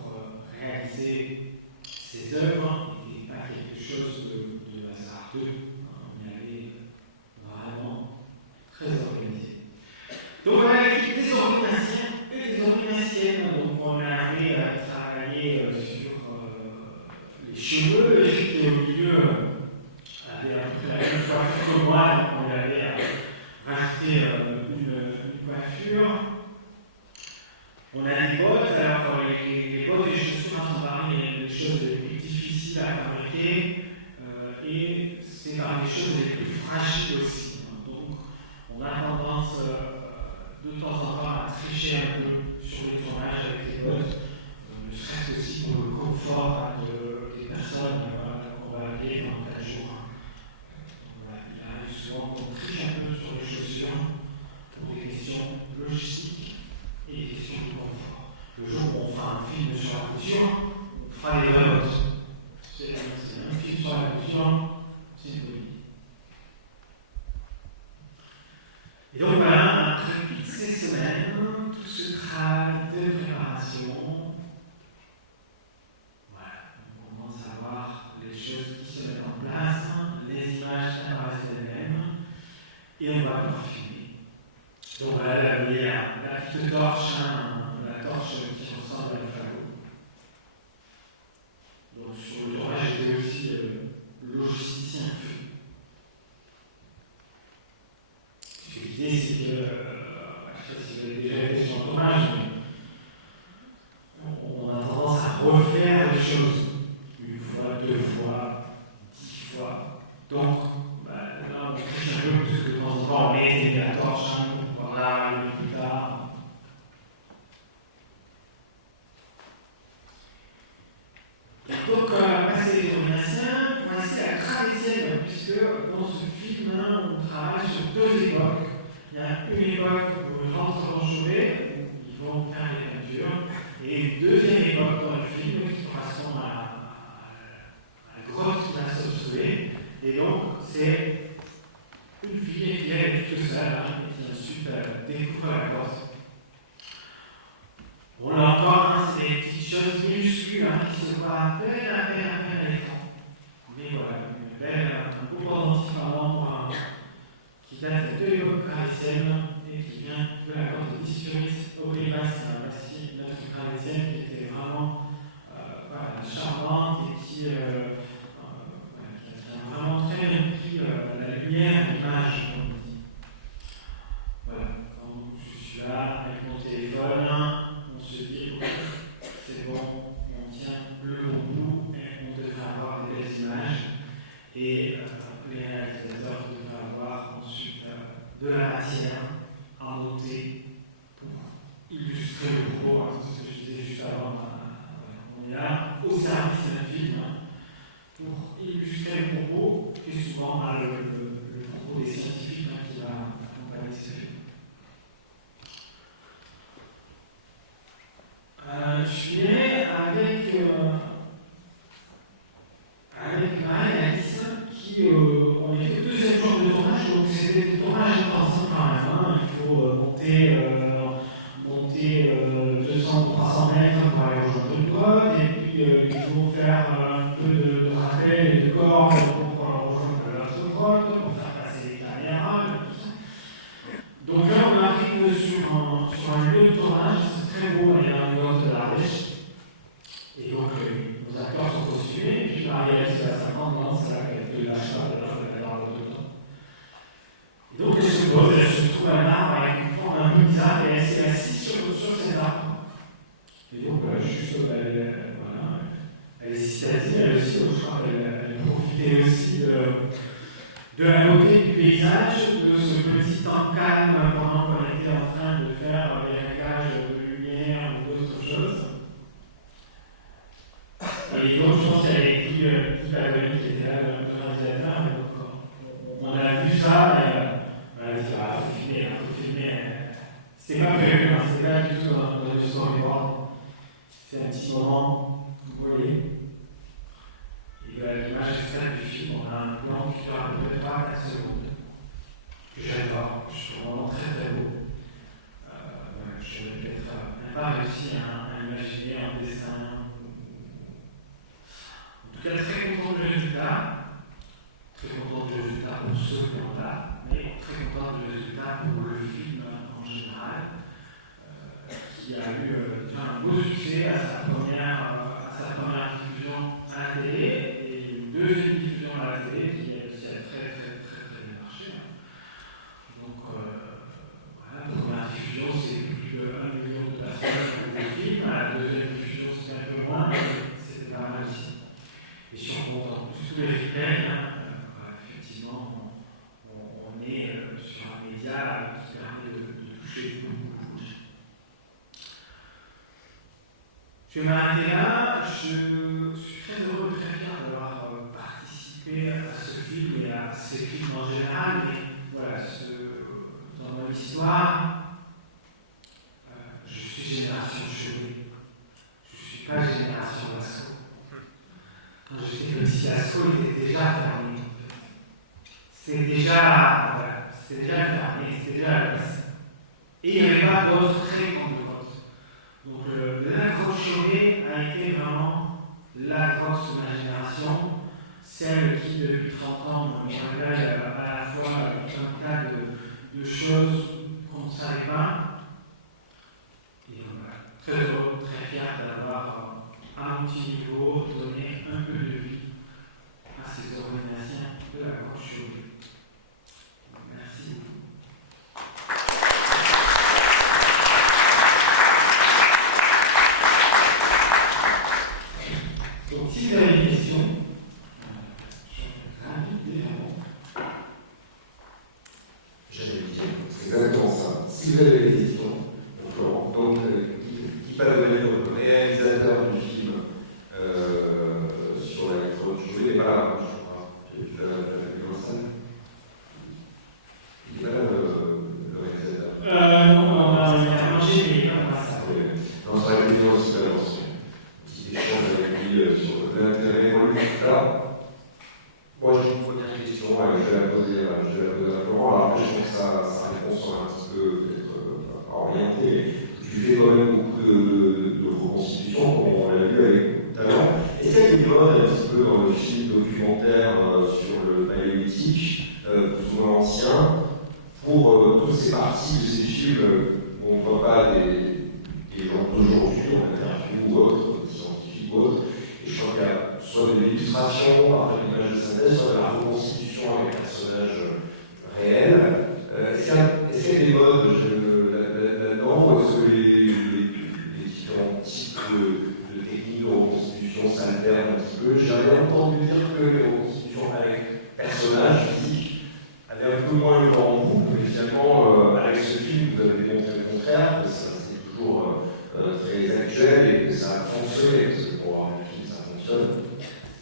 réaliser ces œuvres n'était pas quelque chose de hasardeux. On y allait vraiment très organisé. Donc voilà l'équipe des organisations et des orinaciennes, donc on avait travaillé sur les cheveux, Eric qui est au milieu avait à peu près la même coiffure que moi, donc on lui avait rajouté une coiffure. On a des bottes, alors les bottes et les chaussures sont parmi les choses les plus difficiles à fabriquer et c'est parmi les choses les plus fragiles aussi. Donc on a tendance de temps en temps à tricher un peu sur les tournages avec les bottes, ne serait-ce aussi pour le confort des personnes qu'on va appeler dans 4 jours. Il arrive souvent qu'on triche un peu sur les chaussures pour des questions logistiques et des questions de confort. Le jour où on fera un film sur la couture, on fera les vraies bottes. C'est un film sur la couture, c'est une bonne idée. Et donc voilà, après toutes ces semaines, tout ce travail de préparation, voilà, on commence à voir les choses qui se mettent en place, les images qui apparaissent d'elles-mêmes, et on va pouvoir filmer. Donc voilà, là, vous voyez la petite torche, la torche qui ressemble à un fagot. Donc sur le tournage, j'étais aussi logisticien feu. L'idée, c'est que, je ne sais pas si vous avez déjà été sur un tournage, mais on a tendance à refaire les choses une fois, 2 fois, 10 fois. Donc, là, on triche un peu parce que de temps en temps, on met la torche pour pouvoir arriver plus tard. Donc, passer les ordinateurs, voici la traditionnelle, puisque dans ce film, on travaille sur 2 époques. Il y a une époque où les gens sont enchevés, où ils vont faire des peintures, et une deuxième époque dans le film qui correspond à la grotte qui va se sauver. Et donc, c'est une fille qui est toute seule, et qui ensuite découvre la grotte. Bon, là encore, c'est des petites choses minuscules qui se voient à peine à l'écran. Mais voilà, un beau pendentif avant qui date de l'époque parisienne et qui vient de la grotte de Dispyris au Pays-Bas. C'est un massif, une œuvre parisienne qui était vraiment charmante et qui a vraiment très bien pris la lumière et l'image, comme on dit. Voilà, quand je suis là avec mon téléphone, on se dit c'est bon, on tient le bon bout et on devrait avoir des belles images. Et les réalisateurs devraient avoir ensuite de la matière à monter pour illustrer le propos. C'est ce que je disais juste avant. On est là au service d'un film pour illustrer le propos, qui est souvent le propos des scientifiques qui va accompagner ce film. Je dirais avec Marie et Alice qui on était au 2e jour de tournage, donc c'était des tournages intensifs quand même. Il faut monter 200 ou 300 mètres pour aller rejoindre une grotte, et puis il faut faire un peu de rappel et de corde pour rejoindre l'autre grotte, pour faire passer les caméras, tout ça. Donc là, on arrive sur un lieu de tournage, c'est très beau, il y a un grotte de l'Ardèche. Et donc, nos acteurs sont costumés, et puis Marie-Alice à 50 ans, c'est là qu'elle fait l'achat de la barre de temps. Et donc, elle se pose, elle se trouve un arbre avec une forme un peu bizarre, et elle s'est assise sur cet arbre. Et donc, juste, elle est citadine, elle aussi, donc je crois qu'elle profitait aussi de la beauté du paysage, de ce petit temps calme pendant qu'on était en train de faire des réglages de lumière ou d'autres choses. Et donc, je pense qu'il y avait Guy Pagoni qui était là, le réalisateur, et donc on a vu ça, et on a dit, il faut filmer. C'était pas prévu, c'était pas du tout dans le storyboard. C'est un petit moment, vous voyez. Et l'image extraite du film, on a un plan qui dure à peu près 3-4 secondes, que j'adore, je trouve vraiment très très beau. Je n'ai peut-être pas réussi à imaginer un dessin. En tout cas, très content du résultat. Très content du résultat pour ceux qui ont là, mais très content du résultat pour le film en général, qui qui a eu déjà un beau succès à sa première diffusion à la télé et une deuxième diffusion à la télé qui a très bien marché. Donc, voilà, la première diffusion, c'est plus de 1 million de personnes qui ont vu le film. La deuxième diffusion, c'est un peu moins, mais c'était pas mal aussi. Et si on compte en plus tous les replays, effectivement, on est sur un média qui permet de toucher beaucoup de gens. Je vais m'arrêter là. Je suis très heureux et très fier d'avoir participé à ce film et à ces films en général. Mais voilà, dans mon histoire, je suis génération Chauvet. Je ne suis pas génération Lascaux. Je sais que si Lascaux était déjà fermé, c'était déjà fermé, c'était déjà la place. Et il n'y avait pas d'autres très grandes grottes. Donc la grotte Chauvet a été vraiment la grotte de ma génération, celle qui depuis 30 ans me révèle à la fois tout un tas de choses qu'on ne savait pas. Et voilà, très heureux, très fier d'avoir à mon petit niveau donné un peu de vie à ces organisations de la grotte Chauvet. Merci beaucoup. Donc, si vous avez des questions, je suis invité vraiment. J'avais dit, c'est exactement ça. Si vous avez des questions, Florent, donc Guy Padovani, réalisateur du film sur la grotte Chauvet, n'est pas là, je crois. Tu l'as vu en salle? Il n'est pas là, le réalisateur. Non, on a mangé, mais il n'est pas ça. Non, ça aurait été bien aussi d'avancer. Un petit échange avec lui sur l'intérêt. Alors, moi j'ai une première question, je vais la poser à Florent. Alors après, je pense que sa réponse sera un petit peu peut-être orientée. Tu fais quand même beaucoup de reconstitutions, comme on l'a vu avec tout à l'heure. Est-ce qu'il y a des modes un petit peu dans le film documentaire sur le paléolithique, plus ou moins ancien, pour toutes ces parties de ces films où on ne voit pas des gens d'aujourd'hui en interview ou autres, des scientifiques ou autres? Et je crois qu'il y a soit de l'illustration par l'image de synthèse, soit de la reconstitution avec personnages réels. Est-ce qu'il y a des modes là-dedans, ou est-ce que les différents types de techniques de reconstitution s'alternent un petit peu? J'avais entendu dire que les reconstitutions avec personnages physiques avaient un peu moins le vent en boucle, mais finalement, avec ce film, vous avez démontré le contraire, que c'est toujours très actuel et que ça a fonctionné, parce que pour avoir un film, ça fonctionne.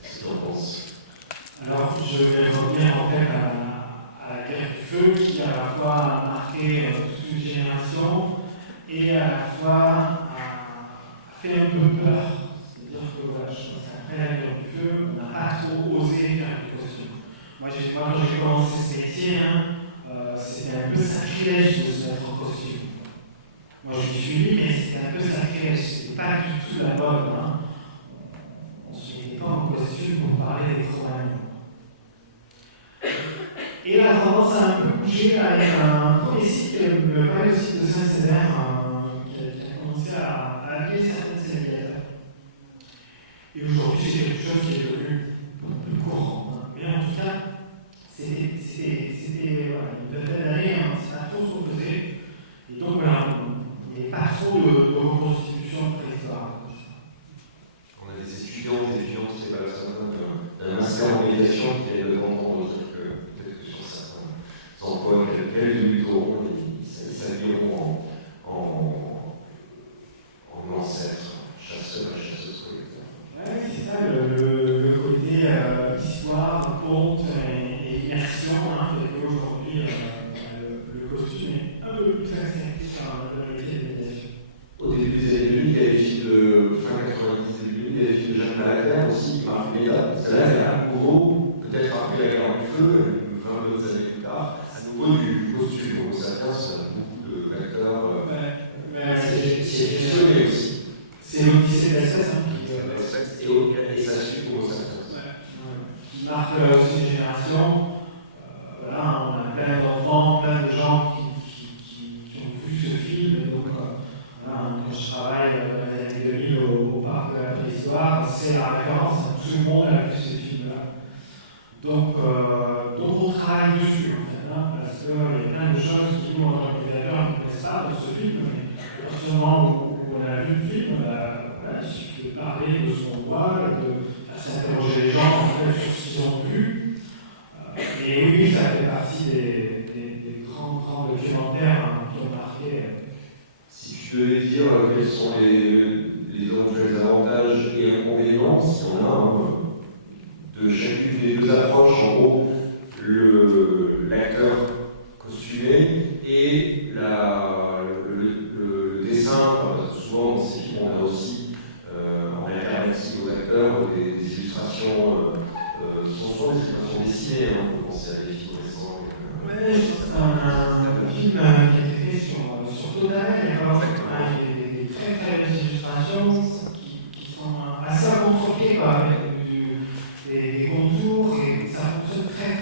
Qu'est-ce que tu en penses? Alors, je vais revenir en fait à la guerre du feu qui à la fois a marqué toute une génération et à la fois a fait un peu peur. C'est-à-dire que voilà, je pense qu'après la guerre du feu, on n'a pas trop osé faire des costumes. Moi, quand j'ai commencé ce métier, c'était un peu sacrilège de se mettre en costume. Moi, je me suis dit, mais c'était un peu sacrilège, c'était pas du tout la mode. On ne se mettait pas en costume pour parler des Cro-Magnons. Et la tendance a un peu bougé avec un premier site, le paléosite de Saint-Césaire, qui a commencé à habiller certaines céréales. Et aujourd'hui, c'est quelque chose qui est devenu beaucoup plus courant. Mais en tout cas, c'était voilà, une vingtaine d'années, c'est pas trop ce qu'on faisait. Et donc voilà, il n'y avait pas trop de reconstitution de préhistoire. On a des étudiants, c'est pas la seule d'un master en médiation qui est de temps en temps dire que peut-être que sur certains emplois, quel est c'est la référence, tout le monde a vu ces films-là. Donc on travaille dessus en fait, hein, parce qu'il y a plein de choses qui nous, en tant que réalisateurs, ne connaissent pas dans ce film, mais à partir du moment où on a vu le film, voilà, il suffit de parler de ce qu'on voit, de s'interroger les gens en fait, sur ce qu'ils ont vu. Et oui, ça fait partie des grands documentaires hein, qui ont marqué. Si tu devais dire quels sont les éventuels avantages et inconvénients, si on a de chacune des deux approches, en gros, l'acteur costumé et le dessin, souvent dans ces films on a aussi en alternative aux acteurs des illustrations, ce sont des illustrations dessinées, hein, on peut penser à des films récents. Oui, c'est un film qui a été fait sur Total, il y a des très belles illustrations qui sont assez à contre-pied, avec des contours, et ça fonctionne très bien.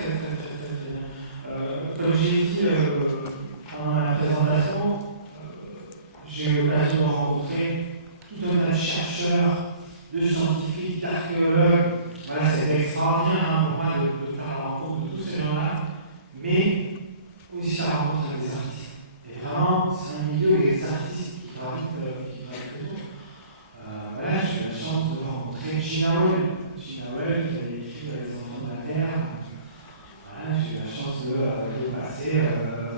Comme j'ai dit pendant la présentation, j'ai eu l'occasion de rencontrer tout un tas de chercheurs, de scientifiques, d'archéologues. Voilà, c'était extraordinaire hein, pour moi de faire la rencontre de tous ces gens-là, mais aussi la rencontre avec des artistes. Et vraiment, c'est un milieu avec des artistes qui gravitent autour. Voilà, j'ai eu la chance de rencontrer Gina Well, qui a écrit Les Enfants de la Terre. Voilà, j'ai eu la chance de passer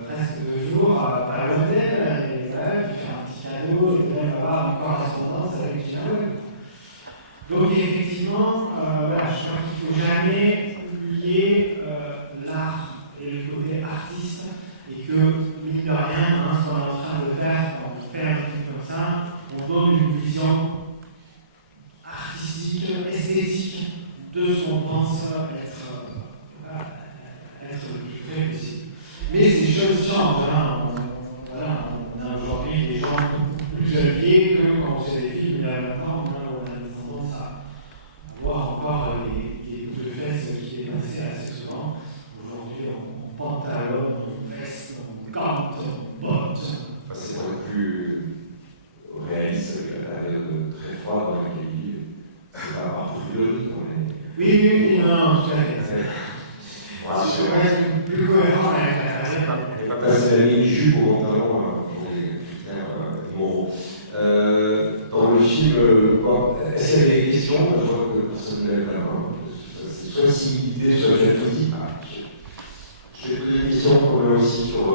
presque 2 jours à l'hôtel, et voilà, qui fait un petit cadeau, et même avoir une correspondance avec Gina Well. Donc effectivement, voilà, je crois qu'il ne faut jamais oublier l'art et le côté artiste, et que, mine de rien, hein, ce qu'on est en train de faire, quand on fait un truc comme ça, on donne une vision artistique, esthétique de ce qu'on pense être le plus vrai possible. Mais ces choses changent. Hein. On a aujourd'hui des gens plus habillés que quand on faisait des films il y a 20 ans, où on a tendance à voir encore des bouts de fesses qui dépassaient assez souvent. Aujourd'hui, on pantalonne, on veste, on gante, on botte. C'est beaucoup plus réaliste avec la période très froide dans laquelle il vit. C'est pas partout fleurie quand même. Oui, non, tout à fait. Voilà, c'est plus cohérent avec la carrière. pas passer la mini-jupe au pantalon pour les critères moraux. Dans le film, est-ce qu'il y a des questions? Je vois que personne ne lève la main. C'est soit similité, soit jalousie. Je vais poser des questions aussi sur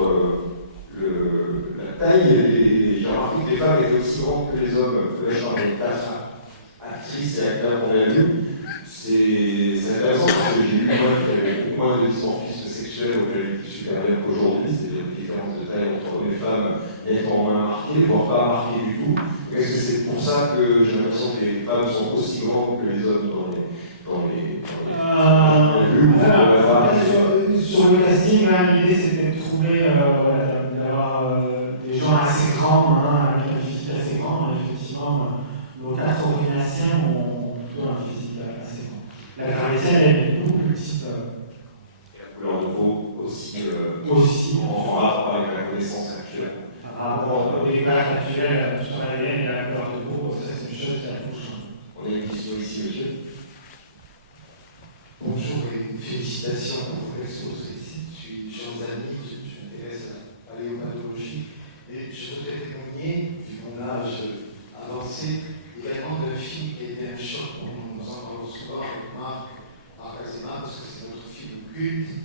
la taille. J'ai remarqué que les femmes étaient aussi grandes que les hommes. Genre les 4 actrices et acteurs qu'on a vus. C'est intéressant parce que j'ai vu moi qu'il y avait beaucoup moins de dysmorphisme sexuel auquel il est supérieur qu'aujourd'hui. C'est une différence de taille entre hommes et femmes nettement moins marquée, voire pas marquée du tout. Est-ce que c'est pour ça que j'ai l'impression que les femmes sont aussi grandes que les hommes dans les sur le casting, l'idée c'était de trouver d'avoir des gens assez grands, avec un physique assez grand. Effectivement, nos 4 originaciens ont plutôt un physique assez grand. La Carlésienne, elle est beaucoup plus petite. Et la couleur de peau aussi, en rapport avec la connaissance actuelle. Par rapport aux découvertes actuelles sur l'ADN et la couleur de peau, ça c'est une chose qui a beaucoup changé. On a une question ici, monsieur. Bonjour et félicitations pour l'exposé. Je suis Jean Zani, je m'intéresse à la paléopathologie et je voudrais témoigner, vu mon âge avancé, également d'un film qui a été un choc pour nous. Nous en parlons souvent avec Marc Arcazema parce que c'est notre film culte.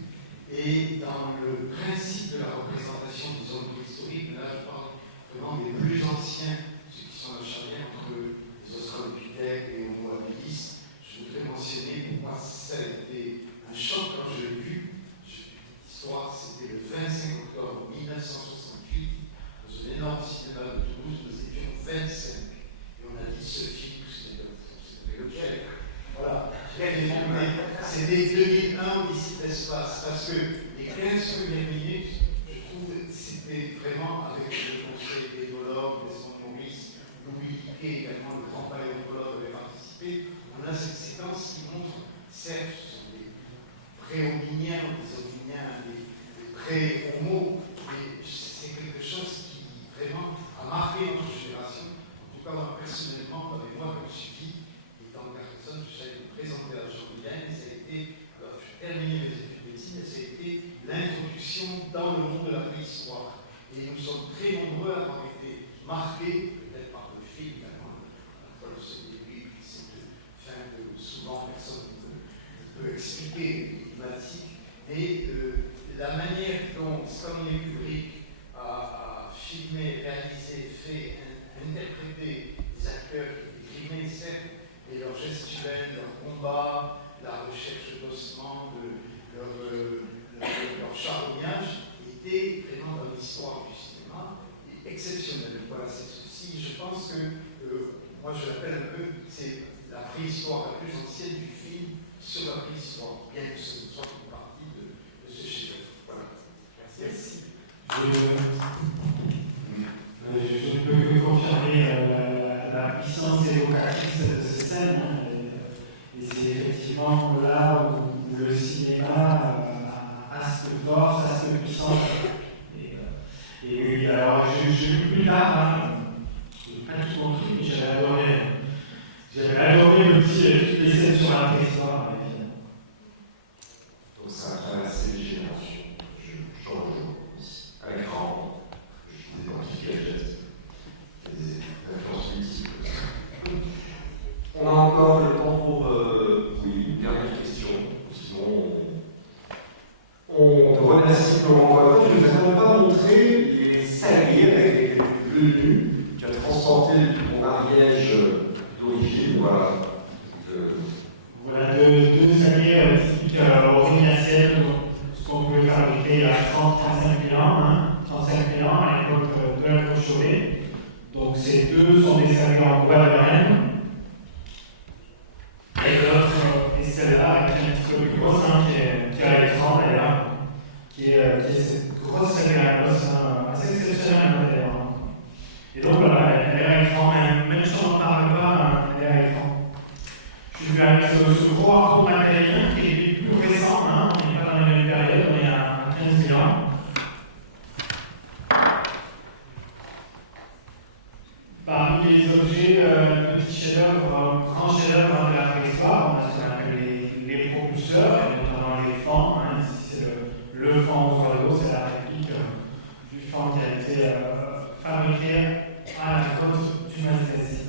Et dans le principe de la représentation des hommes préhistoriques, là je parle vraiment des plus anciens, ceux qui sont à la charnière entre les Australopithèques et Homo habilis. Je voudrais mentionner, pour moi, ça a été un choc quand je l'ai vu. Petite histoire, c'était le 25 octobre 1968, dans un énorme cinéma de Toulouse, nous étions 25. Et on a dit ce film, c'était lequel? Voilà, c'était 2001, Odyssée de l'espace, parce que les 15 premières minutes, je trouve, c'était vraiment avec le conseil d'éthologue, Desmond Maurice, Louis Liquet, également le grand paléontologue avait participé. On a cette séquence qui montre, certes, ce sont des pré-hominiens, des hominiens, des pré-homo, mais c'est quelque chose qui vraiment a marqué notre génération. En tout cas, moi, personnellement, moi, comme suivi, étant garçon joueurs ont été marqués, peut-être par le film, c'est début, c'est de fin de souvent personne ne peut expliquer les thématiques, mais la manière dont Stanley Kubrick a filmé, réalisé, fait, interprété des acteurs qui filmaient certes, et leur gestuelle, leur combat, la recherche d'ossements, leur charognage était vraiment dans l'histoire du cinéma exceptionnel. Voilà, c'est ceci. Je pense que, moi je l'appelle un peu, c'est la préhistoire la plus ancienne du film sur la préhistoire, bien que ce soit une partie de ce chef-d'œuvre. Voilà. Merci. Je peux que confirmer la puissance évocatrice de ces scènes. Et c'est effectivement là où le cinéma a cette force, a cette puissance. Et oui, alors j'ai vu plus tard, pas tout mon truc, mais j'avais adoré toutes les scènes sur la préhistoire. Donc ça a traversé les générations. Je rejoins ici. À l'écran, je disais dans qui gadget, des influences multiples. On a encore le temps pour une dernière question. Sinon, on te remercie Florent. Je ne vous ai même pas montré les salariés avec lesquels tu es venu. Tu as transporté depuis ton Ariège d'origine. Voilà. Voilà deux salariés typiques aurignaciennes, ce qu'on pouvait fabriquer il y a 30-35 000 ans, 35 000 ans à l'époque de la Chauvet. Donc ces deux sont des salariés en bois de Rennes. Et l'autre est celle-là, qui est un petit peu plus grosse, qui est à l'écran d'ailleurs, qui est cette grosse salée à l'os, assez exceptionnelle d'ailleurs. Et donc voilà, elle est à l'écran, même si on n'en parle pas, elle est à l'écran. Je suis venu avec ce gros arbre matériel qui est plus récent, on n'est pas dans la même période, on est à 15 000 ans. Parmi les objets, petits chefs-d'œuvre, grands chefs-d'œuvre de la préhistoire, on a ce qu'on appelle les propulseurs, et notamment les fans. Ici, c'est le fan aux oiseaux, c'est la réplique du fan qui a été fabriqué à la côte du Malaisie.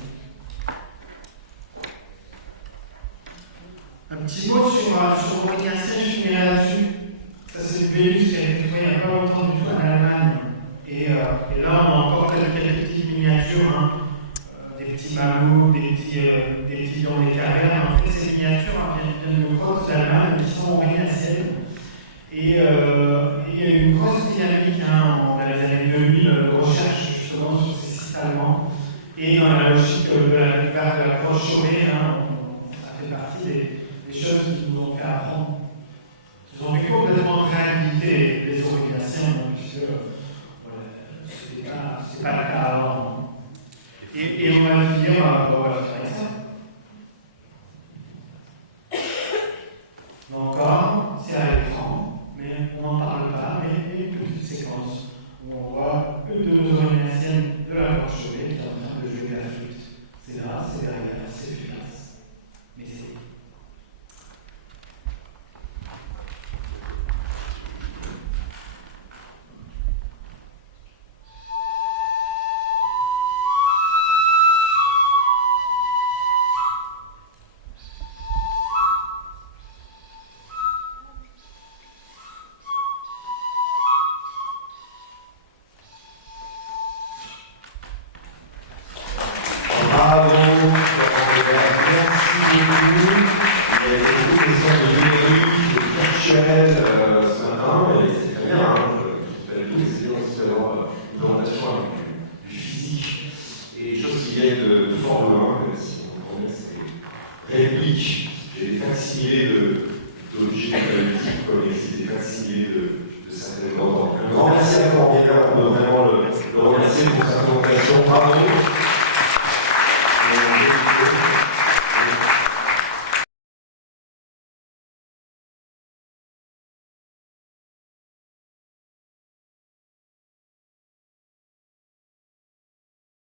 Un petit mot sur l'Orignacien, je finis là-dessus. Ça, c'est le Vénus qui a été trouvé il n'y a pas longtemps du tout en Allemagne. Et là, on a encore quelques petites miniatures, des petits mammouths, des petits lions des cavernes. En fait, ces miniatures viennent de côtes d'Allemagne qui sont aurignaciennes. Et il y a eu une grosse dynamique dans les années 2000 de recherche justement sur ces sites allemands. Et dans la logique de la découverte de la croche Chauvet, ça fait partie des choses qui nous ont fait apprendre. Ils ont fait complètement réhabiliter les aurignaciens, puisque c'est pas le cas avant. Et on va finir avec ça. Donc encore, c'est à l'écran, mais on n'en parle pas, mais une petite séquence où on voit une de nos aurignaciennes de la croche Chauvet qui est en train de jouer la flûte. C'est là, c'est derrière, c'est efficace. Mais c'est Bravo, merci beaucoup. Il y a eu beaucoup de questions de générique, de virtuel ce matin, et c'est très bien. Je vais tous essayer aussi d'avoir une présentation avec du physique et des choses qui viennent de fort loin, même si on connaît ces répliques. J'ai des facsimilés d'objets analytiques, comme ici, des facsimilés de certaines ordres. Un grand merci à Fort Bien, on peut vraiment le remercier pour sa